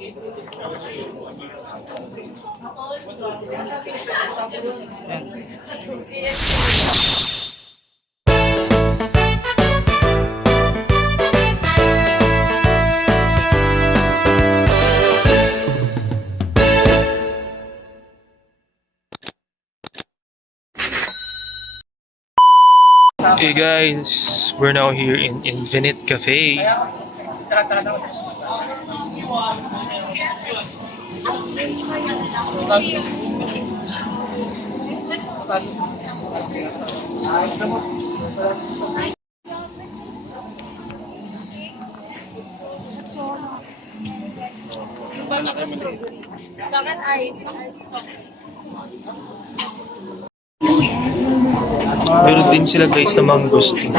Hey guys, we're now here in Infinite Cafe. Bakit ice? Meron din sila guys na mangosteen.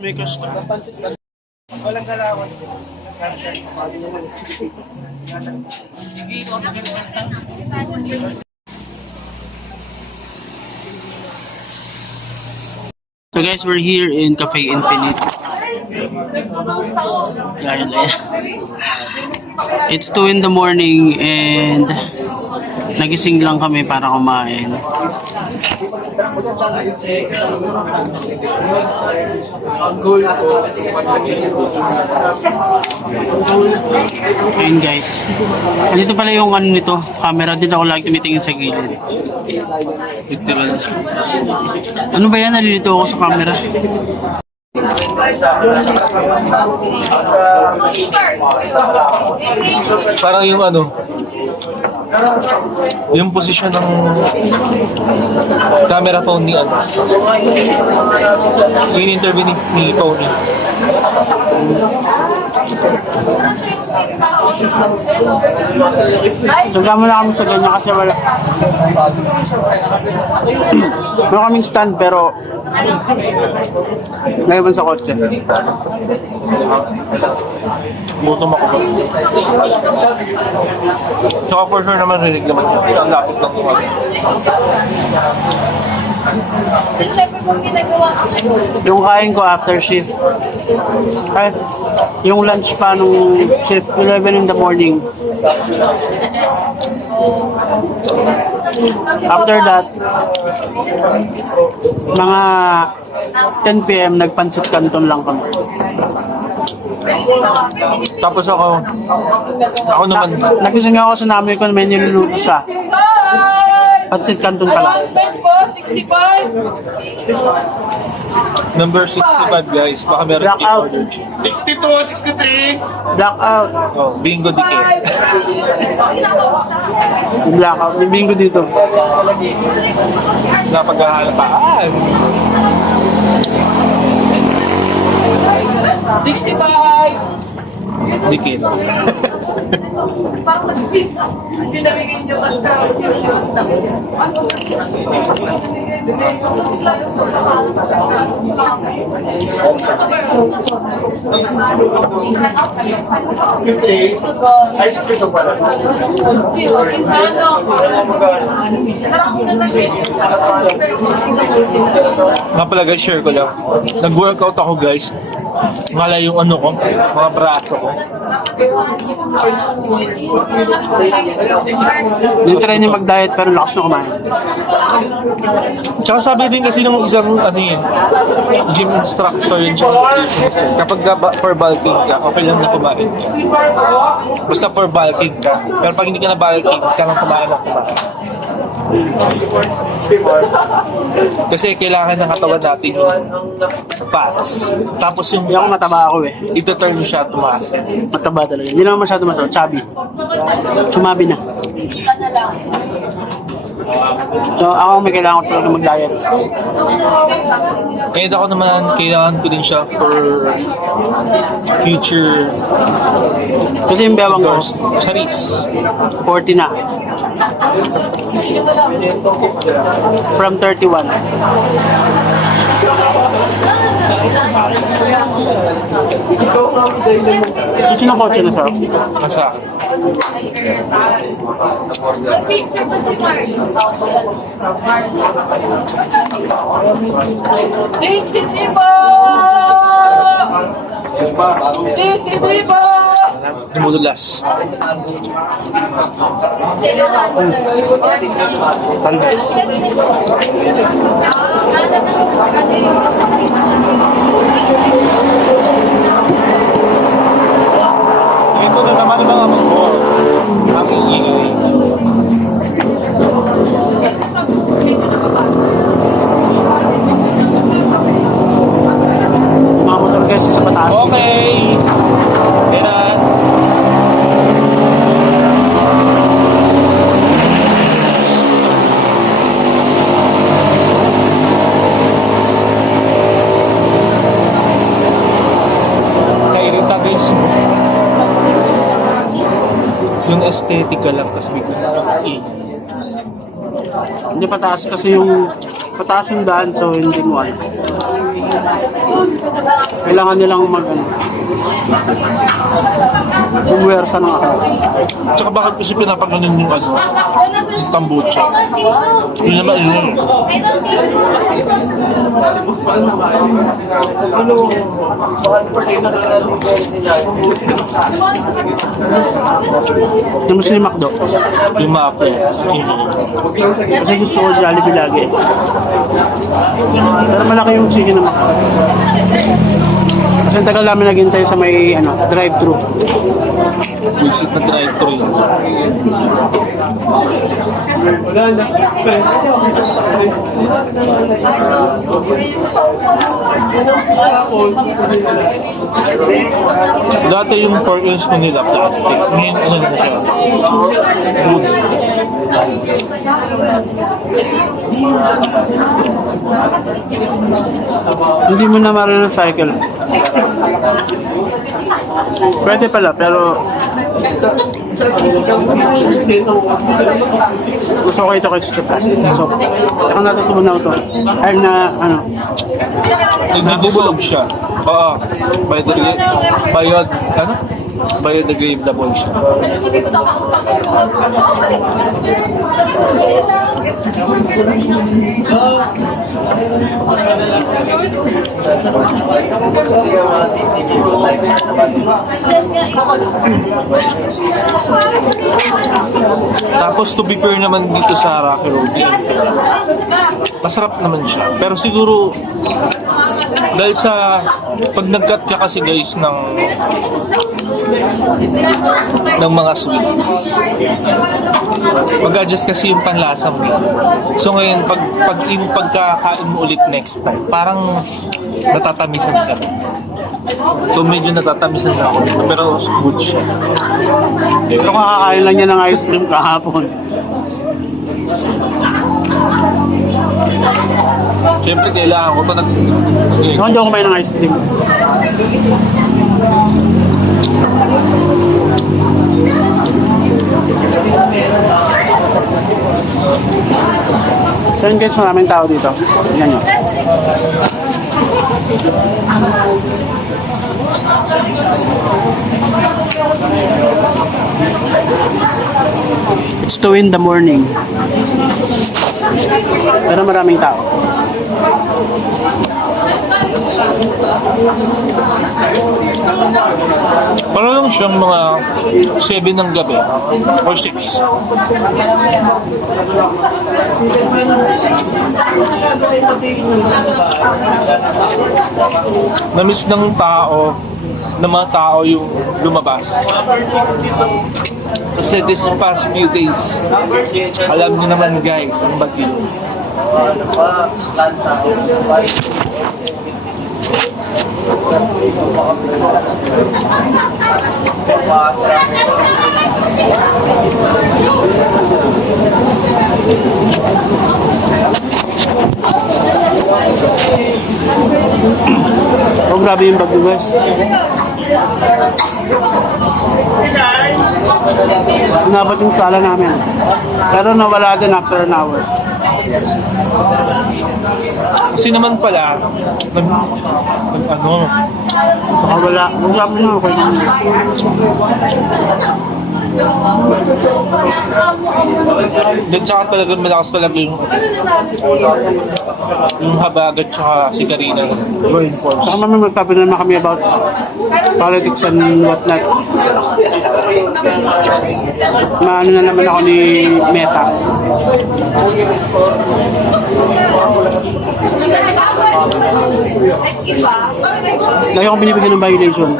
May custom. Walang galawan. So guys, we're here in Cafe Infinite. It's 2 in the morning and nagising lang kami para kumain. Ayun guys. Andito pala yung ano nito, camera. Din ako lagi tumitingin sa gilid. Ano ba yan? Nalilito ako sa camera. Parang yung ano, yung posisyon ng camera phone ni ano, yung interview ni Tony. Nagdamo na kami sa ganyan kasi wala. Meron kaming stand pero naiwan sa kotse. Gutom ako ba? Tsaka for sure naman rinig naman yun. Ang lapit lang kung ano. Siyempre kung ginagawa ko. Yung kain ko after shift. Kahit yung lunch pa nung shift 11 in the morning. After that, mga 10 PM nagpansit canton lang kami. Tapos ako naman, Nagising ako sa namin ko na may niluluto sa pansit canton pala. number 65 guys, baka meron Blackout. i-order. 62, 63. Blackout. Oh, bingo dike. Yung blackout. Yung bingo dito. Napaghahalapaan. 65. Dikit. Pinamigay niyo basta. Ay, 62 pala. Nga pala guys, share ko lang. Nag-workout ako guys. Ngala yung ano ko, mga braso ko. Nitry niya mag-diet pero lakas na kumain. Tsaka sabi din kasi ng isang ano yun, gym instructor yun, kapag for bulking ka, okay lang na kumain. Basta for bulking ka. Pero pag hindi ka na bulking, ka lang kumain ng kumain. Kasi kailangan ng katawan natin yung fats. Tapos yung Hindi ako mataba ako eh. ito-turn siya tumaas. Mataba talaga. Hindi naman masyado mataba. Chubby. Chumabi na. So ako may kailangan ko talaga mag-diet. Kaya ako naman, kailangan ko din siya for future Kasi yung bewang ko, saris. 40 na. From 31. Gusto ng kotse na sir? Nasa akin. Mag-picture pa si Mark. 63 po! 63 po! Dumudulas. Tandas. Ito na naman ang mga mag-board. Ang ingay. Mga motor guys sa pataas. Okay. Yan na. Kairita guys. Yung aesthetic ka lang kasi bigla Hindi pataas kasi pataas yung daan so hindi mo alam. Kailangan nilang bumuwersa ng ako. Tsaka bakit kasi pinapaganon yung yung tambucho? Yun naman yun. Yung gusto ni Macdo. Yung mapo. Kasi gusto ko Jollibee lagi. Pero malaki yung chicken na Macdo. Kasi ang tagal namin naghintay sa may drive-thru. Visit na drive-thru yun. Dati yung pork rinds ko nila plastic. Ngayon ano na siya? Wood. Hindi mo na ma-recycle. Pwede pala, pero gusto ko ito kasi sa plastic. So, saka natutunan ko ito. Ay na, Nagdudulog siya. Oo. Biodegradable siya. Tapos to be fair naman dito sa Rocky Road, masarap naman siya. Pero siguro dahil sa pag nag-cut ka kasi guys ng mga sweets, mag-adjust kasi yung panlasa mo. So ngayon pagkakain mo ulit next time, parang natatamisan ka. So medyo natatamisan na ako, pero good siya. pero kakakain lang niya ng ice cream kahapon. Siyempre kailangan ko ito Hindi ako kumain ng ice cream. So yun guys, maraming tao dito. Tingnan nyo. It's 2 in the morning. Pero maraming tao. Para lang siyang mga 7 ng gabi or 6. Namiss ng mga tao yung lumabas. Kasi this past few days, alam niyo naman guys, ang bagyo. Oh, grabe yung bagyo guys. Inabot yung sala namin. Pero nawala din after an hour. Kasi naman pala, ano, Baka wala. Wala mo na, okay na. Then tsaka talagang malakas talaga yung habagat tsaka si Karina join force. Saka naman magsabi naman kami about politics and whatnot. Maano na naman ako ni Meta. Lagi akong binibigyan ng violation.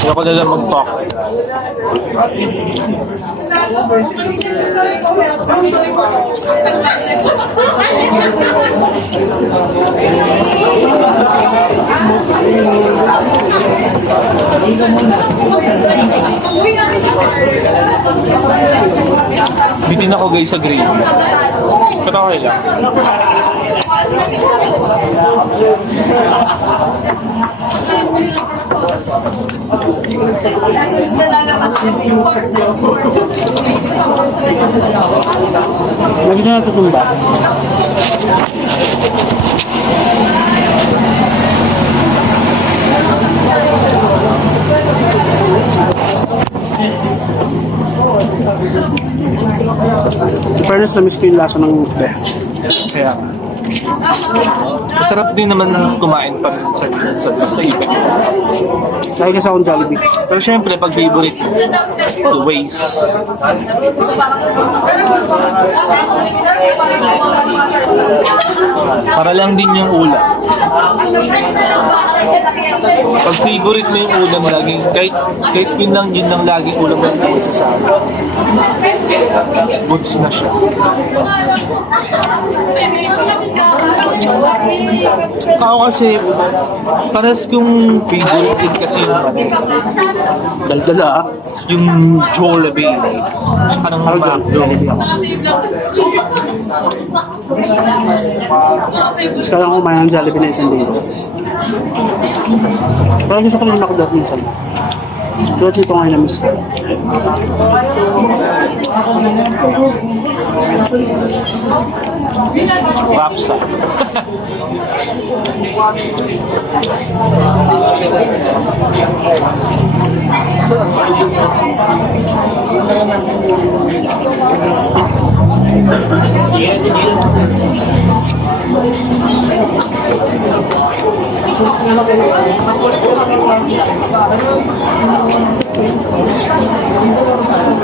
Ayoko na lang mag-talk. Bitin ako guys sa grade. Pero okay lang. Lagi na natutumba. Fairness na miss ko yung lasa ng best. Kaya masarap din naman kumain pa sa basta iba. Lagi kasi akong Jollibee. Pero syempre, pag favorite, the ways. Para lang din yung ulam. Pag favorite mo yung ulam, laging, kahit yun lang laging ulam ng tawag sa akin. Goods na siya. Ako kasi, pares kong favorite din kasi yung daldala, yung Jollibee. Parang McDo. Gusto ko lang kumain ng Jollibee na isang linggo. Pero gusto ko lang makudot minsan. Tulad nito ngayon na miss ko. Rapsa.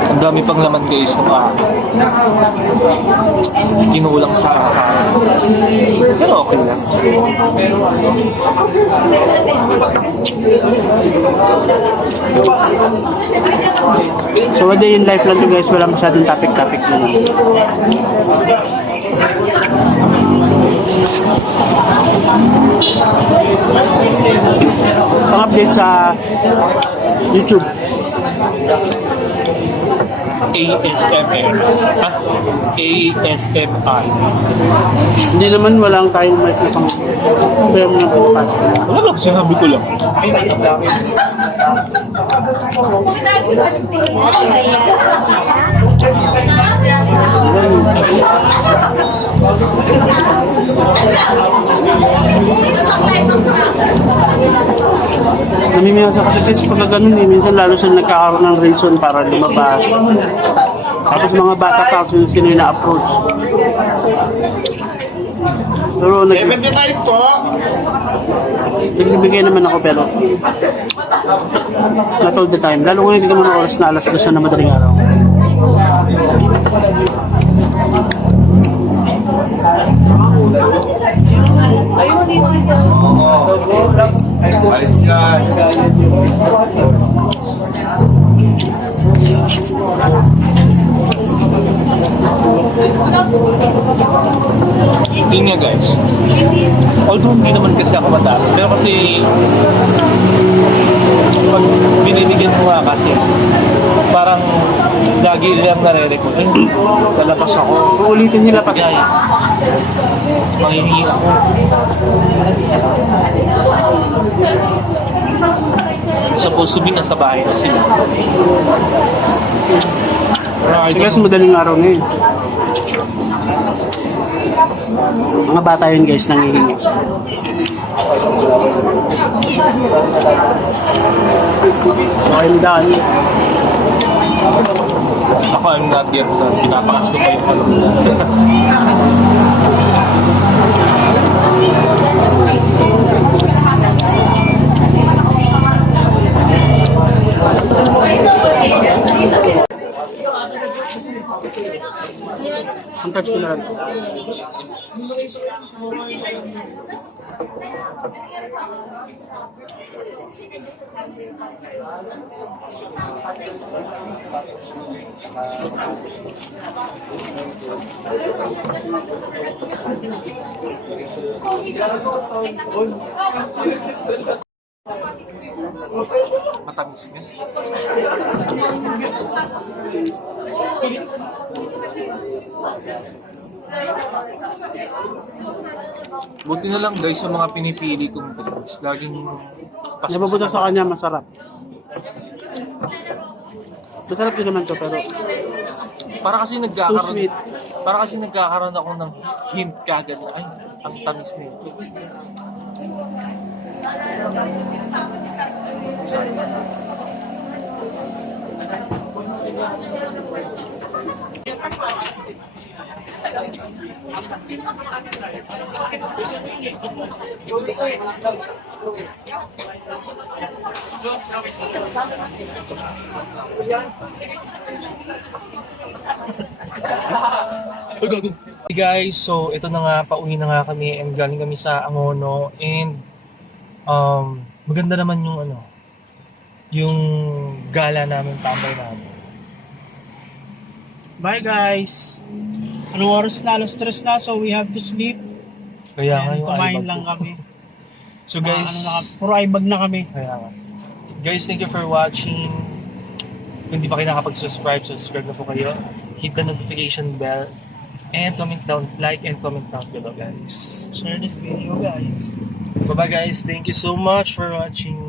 Ang dami pang laman guys ng kinulang sa pero okay lang. So a day in life lang to guys, wala masyadong topic-topic naman. Pang-update sa YouTube. ASMR. Ha? ASMR. Hindi naman walang tayong mic na pang kaya mo na pinapasok. Wala lang, sinabi ko lang. Namimiyasan kasi guys pag ganun eh, minsan lalo sila nagkakaroon ng reason para lumabas. Tapos mga bata pa sino yung na-approach. Pero nagbibigay naman ako pero not all the time. Lalo ngayon hindi ka mo na oras na alas 2 na madaling araw. Alis dyan. Yun nga guys. Although hindi naman kasi ako matalo. Pero kasi pag binibigyan mo nga kasi parang lagi lang nare-report. Ay, lalabas ako. Uulitin nila pag Kaya manghihingi ako. Supposed to be nasa bahay na sila. Kasi guys, madaling araw na yun. Mga bata yun guys, nangihingi. So, ayun daan. Ako, I'm not yet done. Pinapakas ko pa yung ano. Ang touch ko na lang. Matamis nga. Buti na lang guys sa mga pinipili kong drinks. Laging Nababuta sa kanya, masarap. Masarap din naman to, pero para kasi too nagkakaroon sweet. para kasi nagkakaroon ako ng hint kagad na ay ang tamis nito. Hey guys, so ito na nga, pauwi na nga kami and galing kami sa Angono and maganda naman yung ano, yung gala namin, tambay namin. Bye guys. Anong oras na? Alas 3 na, so we have to sleep. Kaya nga And yung kumain eyebag lang ko. kami. So guys, Puro eyebag na kami. kaya nga. Guys, thank you for watching. Kung di pa kayo nakapag-subscribe, subscribe na po kayo. Hit the notification bell. And comment down, like and comment down below guys. Share this video guys. Bye bye guys, thank you so much for watching.